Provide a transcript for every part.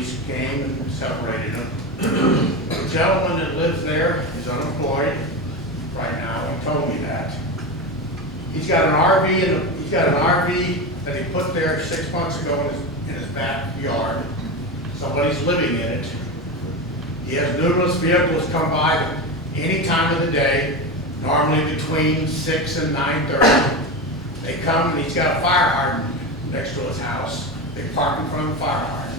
police came and separated them. The gentleman that lives there is unemployed right now. He told me that. He's got an RV that he put there 6 months ago in his backyard. Somebody's living in it. He has numerous vehicles come by any time of the day, normally between 6 and 9:30. They come and he's got a fire hydrant next to his house. They park in front of the fire hydrant.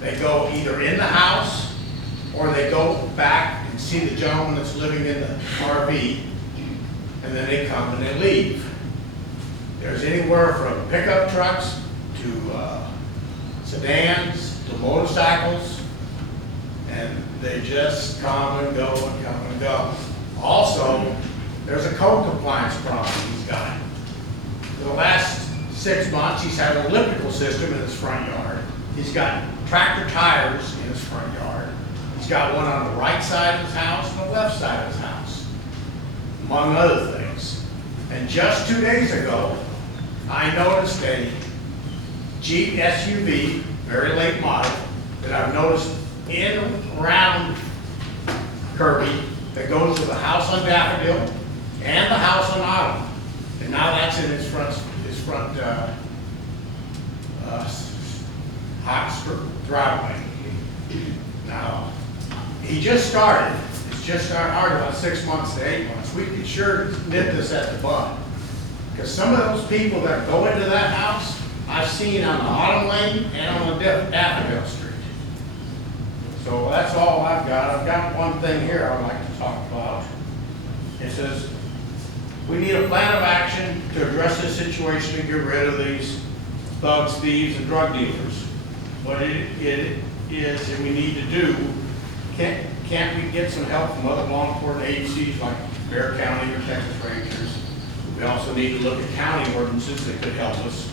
They go either in the house or they go back and see the gentleman that's living in the RV, and then they come and they leave. There's anywhere from pickup trucks to sedans to motorcycles, and they just come and go and come and go. Also, there's a code compliance problem he's got. For the last 6 months, he's had an elliptical system in his front yard. He's got tractor tires in his front yard. He's got one on the right side of his house and the left side of his house, among other things. And just 2 days ago, I noticed a Jeep SUV, very late model, that I've noticed in around Kirby that goes to the house on Daffodil and the house on Autumn. And now that's in his front driveway. Now, he just started. It's just started about 6 months to 8 months. We could sure nip this at the bud. Because some of those people that go into that house, I've seen on the Autumn Lane and on the Daffodil Street. So that's all I've got. I've got one thing here I'd like to talk about. It says, we need a plan of action to address this situation and get rid of these thugs, thieves, and drug dealers. What it is and we need to do, can't we get some help from other law enforcement agencies like Bear County or Texas Rangers? We also need to look at county ordinances that could help us.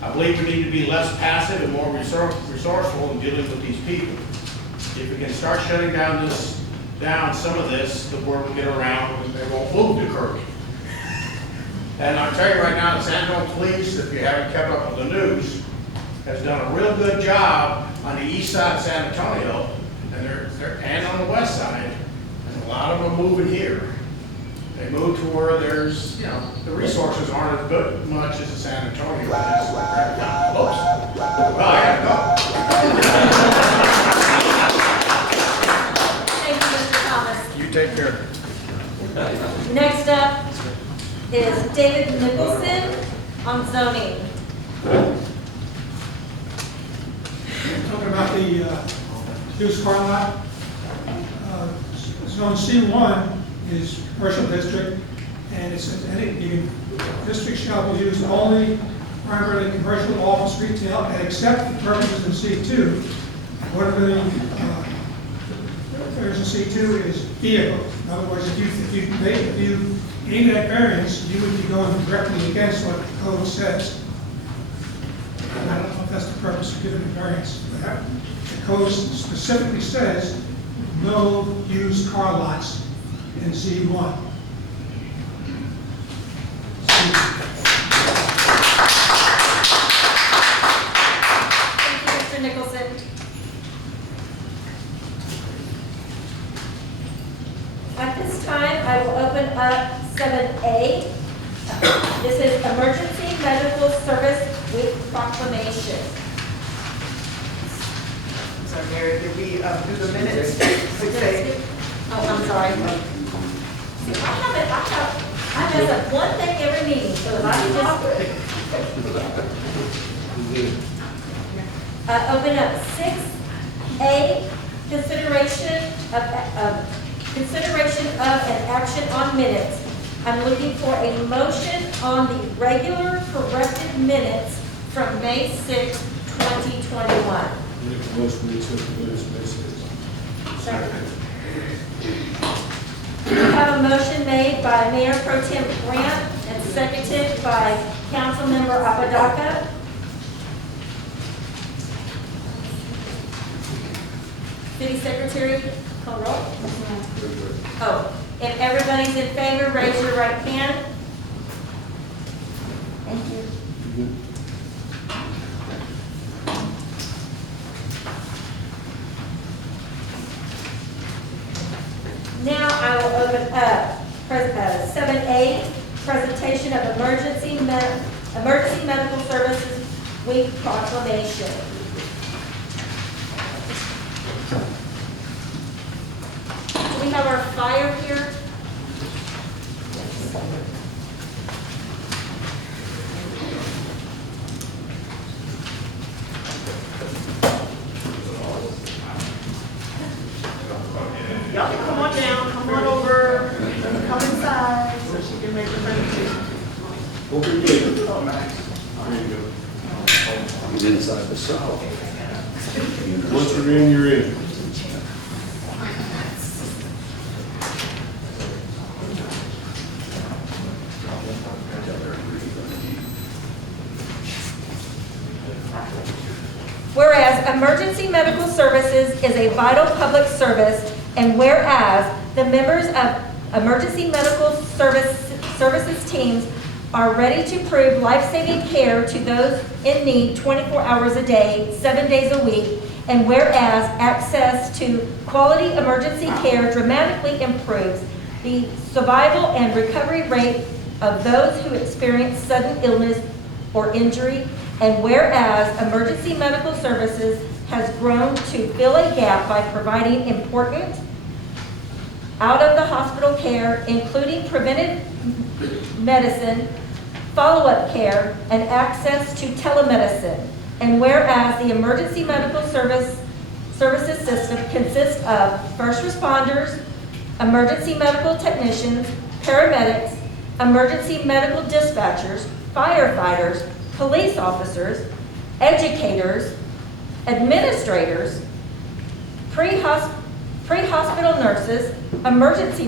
I believe we need to be less passive and more resourceful in dealing with these people. If we can start shutting down some of this, the word will get around and they won't move to Kirby. And I'll tell you right now, the San Antonio Police, if you haven't kept up with the news, has done a real good job on the east side of San Antonio and on the west side. And a lot of them are moving here. They move to where there's, the resources aren't as good much as the San Antonio. Oops. Well, I gotta go. Thank you, Mr. Thomas. You take care. Next up is David Nicholson on zoning. Talking about the used car lot. Zone C1 is commercial district, and it says any district shall be used only primarily commercial, office, retail, and except for purposes in C2. Whatever there's in C2 is vehicles. In other words, if you need that variance, you would be going directly against what the code says. And I don't know if that's the purpose of giving the variance. The code specifically says no used car lots in C1. Thank you, Mr. Nicholson. At this time, I will open up 7A. This is Emergency Medical Service Week Proclamation. So Mary, did we do the minutes? 6A? Oh, I'm sorry. See, I mess up one thing every meeting, so if I can just open up 6A, consideration of an action on minutes. I'm looking for a motion on the regular corrected minutes from May 6, 2021. Motion to accept the minutes of May 6th. Second. We have a motion made by Mayor Pro Tem Grant and seconded by Councilmember Apodaca. City Secretary, call roll. Oh, if everybody's in favor, raise your right hand. Thank you. 7A, presentation of Emergency Medical Services Week proclamation. Do we have our flyer here? Y'all can come on down, come on over, come inside, so she can make the presentation. Open gate. There you go. Get inside the cell. Once we're in, you're in. Whereas emergency medical services is a vital public service, and whereas the members of emergency medical services teams are ready to prove life-saving care to those in need 24 hours a day, 7 days a week, and whereas access to quality emergency care dramatically improves the survival and recovery rate of those who experience sudden illness or injury, and whereas emergency medical services has grown to fill a gap by providing important out-of-the-hospital care, including preventive medicine, follow-up care, and access to telemedicine. And whereas the emergency medical services system consists of first responders, emergency medical technicians, paramedics, emergency medical dispatchers, firefighters, police officers, educators, administrators, pre-hospital nurses, emergency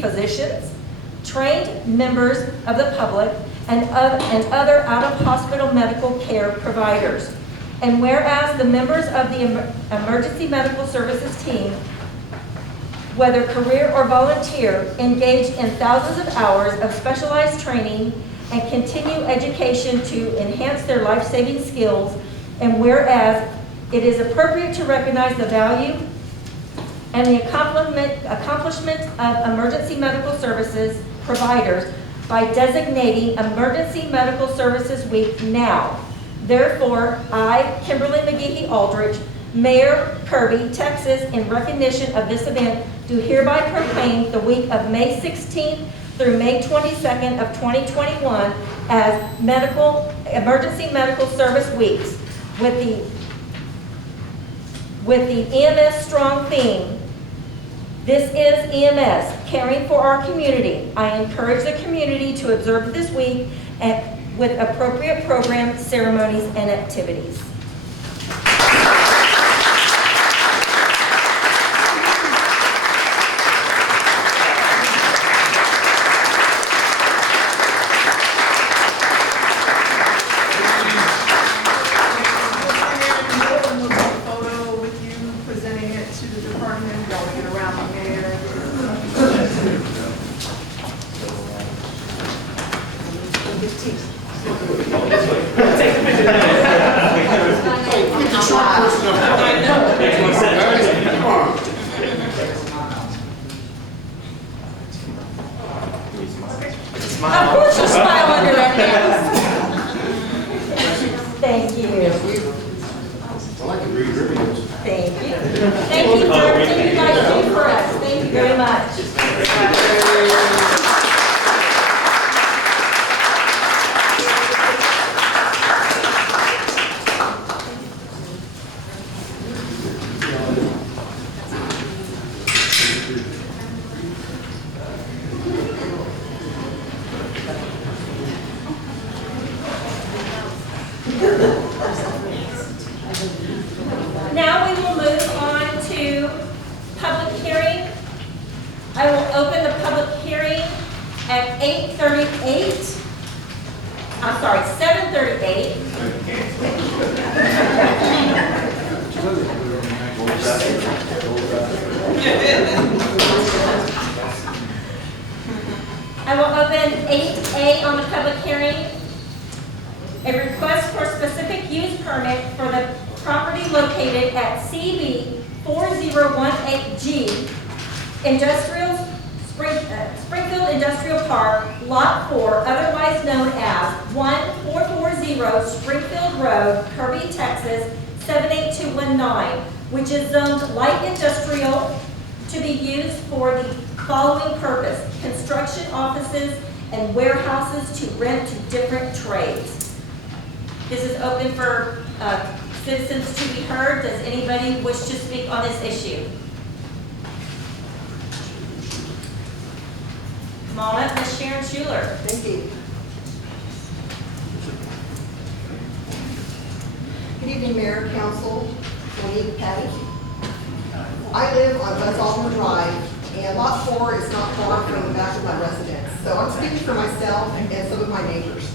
physicians, trained members of the public, and other out-of-hospital medical care providers. And whereas the members of the emergency medical services team, whether career or volunteer, engage in thousands of hours of specialized training and continue education to enhance their life-saving skills, and whereas it is appropriate to recognize the value and the accomplishment of emergency medical services providers by designating Emergency Medical Services Week now. Therefore, I, Kimberly McGehee Aldridge, Mayor Kirby, Texas, in recognition of this event, do hereby proclaim the week of May 16th through May 22nd of 2021 as Emergency Medical Service Weeks with the EMS Strong theme. This is EMS, caring for our community. I encourage the community to observe this week with appropriate programs, ceremonies, and activities. Photo with you presenting it to the department, y'all get around the mayor. Of course you smile under that mask. Thank you. I like to read reviews. Thank you. Thank you for everything you guys do for us. Thank you very much. Now we will move on to public hearing. I will open the public hearing at 8:38. I'm sorry, 7:38. I will open 8A on the public hearing. A request for specific use permit for the property located at CB 4018G Springfield Industrial Park, Lot 4, otherwise known as 1440 Springfield Road, Kirby, Texas, 78219, which is zoned light industrial to be used for the following purpose: construction offices and warehouses to rent to different trades. This is open for citizens to be heard. Does anybody wish to speak on this issue? Come on up, Ms. Sharon Schuler. Thank you. Good evening, Mayor, Council, Monique, Patty. I live on Buzz Aldrin Drive, and Lot 4 is not far from the back of my residence. So I'm speaking for myself and some of my neighbors.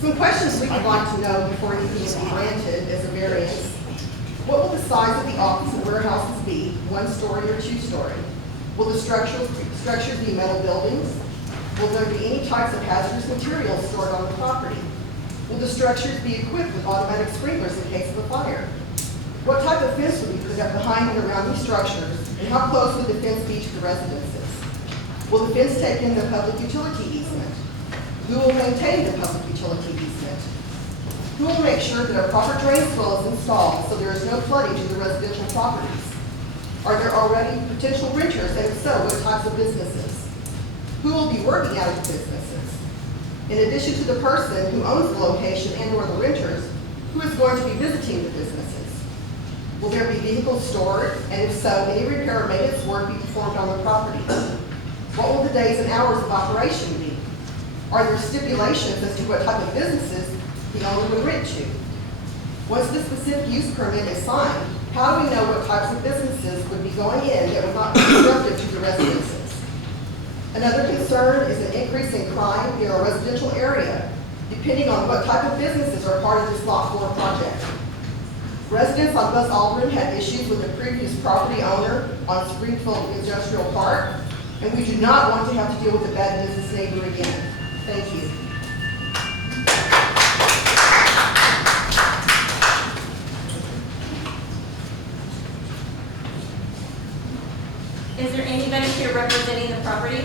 Some questions we would like to know before anything is granted as a variance. What will the size of the office and warehouses be, 1 story or 2 story? Will the structures be metal buildings? Will there be any types of hazardous materials stored on the property? Will the structures be equipped with automatic sprinklers in case of a fire? What type of fence will be put up behind and around these structures, and how close will the fence be to the residences? Will the fence take in the public utility easement? Who will maintain the public utility easement? Who will make sure that a proper drain swell is installed so there is no flooding to the residential properties? Are there already potential renters, and if so, what types of businesses? Who will be working out of the businesses? In addition to the person who owns the location and or the renters, who is going to be visiting the businesses? Will there be vehicles stored, and if so, any repair or maintenance work be performed on the property? What will the days and hours of operation be? Are there stipulations as to what type of businesses the owner would rent to? Once the specific use permit is signed, how do we know what types of businesses would be going in that would not be disruptive to the residences? Another concern is an increase in crime near a residential area, depending on what type of businesses are part of this Lot 4 project. Residents on Buzz Aldrin had issues with the previous property owner on Springfield Industrial Park, and we do not want to have to deal with a bad business neighbor again. Thank you. Is there anybody here representing the property?